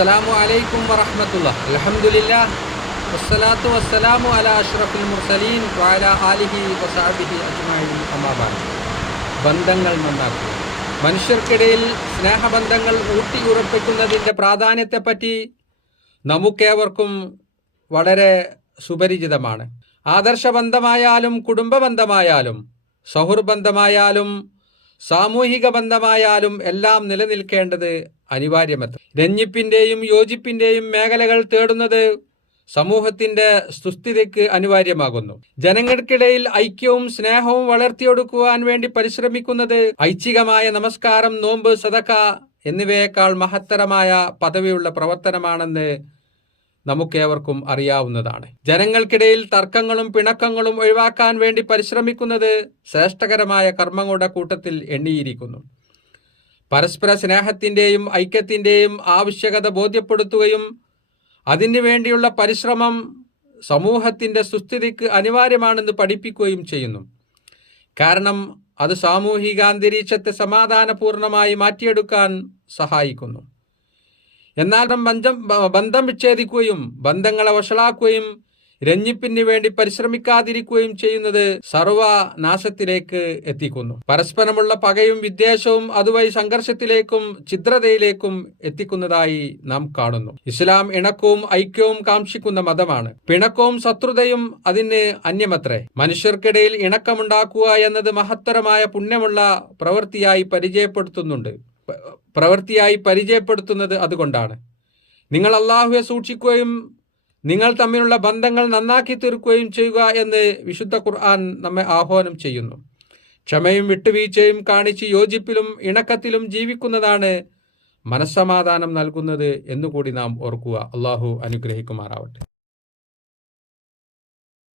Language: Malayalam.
അസ്സലാമു അലൈക്കും വറഹമത്തുള്ള അലഹമുല്ല വസ്സലാത്തു വസ്സലാമു അല അഷ്റഫുൽ മുർസലീൻ വാല ആലിഹി വസാബിഹി അജ്മാഹി അമാബാൻ ബന്ധങ്ങൾ നന്നാക്കുക മനുഷ്യർക്കിടയിൽ സ്നേഹബന്ധങ്ങൾ ഊട്ടിയുറപ്പിക്കുന്നതിന്റെ പ്രാധാന്യത്തെപ്പറ്റി നമുക്കേവർക്കും വളരെ സുപരിചിതമാണ്. ആദർശബന്ധമായാലും കുടുംബബന്ധമായാലും സൗഹൃബന്ധമായാലും സാമൂഹിക ബന്ധമായാലും എല്ലാം നിലനിൽക്കേണ്ടത് അനിവാര്യമത്ര. രഞ്ജിപ്പിന്റെയും യോജിപ്പിന്റെയും മേഖലകൾ തേടുന്നത് സമൂഹത്തിന്റെ സുസ്ഥിതിക്ക് അനിവാര്യമാകുന്നു. ജനങ്ങൾക്കിടയിൽ ഐക്യവും സ്നേഹവും വളർത്തിയെടുക്കുവാൻ വേണ്ടി പരിശ്രമിക്കുന്നത് ഐച്ഛികമായ നമസ്കാരം നോമ്പ് സദക്ക എന്നിവയേക്കാൾ മഹത്തരമായ പദവിയുള്ള പ്രവർത്തനമാണെന്ന് നമുക്കേവർക്കും അറിയാവുന്നതാണ്. ജനങ്ങൾക്കിടയിൽ തർക്കങ്ങളും പിണക്കങ്ങളും ഒഴിവാക്കാൻ വേണ്ടി പരിശ്രമിക്കുന്നത് ശ്രേഷ്ഠകരമായ കർമ്മങ്ങളുടെ കൂട്ടത്തിൽ എണ്ണിയിരിക്കുന്നു. പരസ്പര സ്നേഹത്തിന്റെയും ഐക്യത്തിന്റെയും ആവശ്യകത ബോധ്യപ്പെടുത്തുകയും അതിനു വേണ്ടിയുള്ള പരിശ്രമം സമൂഹത്തിന്റെ സുസ്ഥിതിക്ക് അനിവാര്യമാണെന്ന് പഠിപ്പിക്കുകയും ചെയ്യുന്നു. കാരണം അത് സാമൂഹിക അന്തരീക്ഷത്തെ സമാധാനപൂർണമായി മാറ്റിയെടുക്കാൻ സഹായിക്കുന്നു. എന്നാൽ ബന്ധം ബന്ധം വിച്ഛേദിക്കുകയും ബന്ധങ്ങളെ വഷളാക്കുകയും രഞ്ജിപ്പിന് വേണ്ടി പരിശ്രമിക്കാതിരിക്കുകയും ചെയ്യുന്നത് സർവനാശത്തിലേക്ക് എത്തിക്കുന്നു. പരസ്പരമുള്ള പകയും വിദ്വേഷവും അതുവഴി സംഘർഷത്തിലേക്കും ചിത്രതയിലേക്കും എത്തിക്കുന്നതായി നാം കാണുന്നു. ഇസ്ലാം ഇണക്കവും ഐക്യവും കാക്ഷിക്കുന്ന മതമാണ്. പിണക്കവും ശത്രുതയും അതിന് അന്യമത്രേ. മനുഷ്യർക്കിടയിൽ ഇണക്കമുണ്ടാക്കുക എന്നത് മഹത്തരമായ പുണ്യമുള്ള പ്രവൃത്തിയായി പരിചയപ്പെടുത്തുന്നുണ്ട്. പ്രവൃത്തിയായി പരിചയപ്പെടുത്തുന്നത് അതുകൊണ്ടാണ്. നിങ്ങൾ അള്ളാഹുവെ സൂക്ഷിക്കുകയും നിങ്ങൾ തമ്മിലുള്ള ബന്ധങ്ങൾ നന്നാക്കി തീർക്കുകയും ചെയ്യുക എന്ന് വിശുദ്ധ ഖുർആൻ നമ്മെ ആഹ്വാനം ചെയ്യുന്നു. ക്ഷമയും വിട്ടുവീഴ്ചയും കാണിച്ച് യോജിപ്പിലും ഇണക്കത്തിലും ജീവിക്കുന്നതാണ് മനസ്സമാധാനം നൽകുന്നത് എന്നുകൂടി നാം ഓർക്കുക. അള്ളാഹു അനുഗ്രഹിക്കുമാറാവട്ടെ.